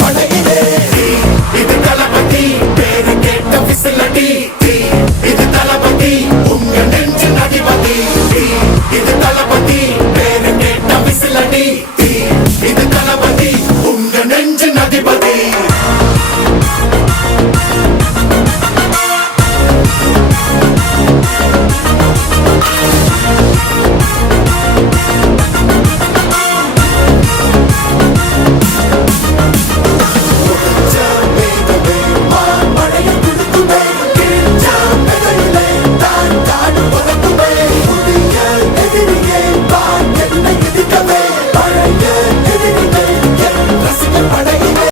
படையிலே இது தளபதி பேரு கேட்ட விசிலடி இது தளபதி உங்க நெஞ்சின் அதிபதி இது தளபதி பேரு கேட்ட விசிலடி இது தளபதி உங்க நெஞ்சின் அதிபதி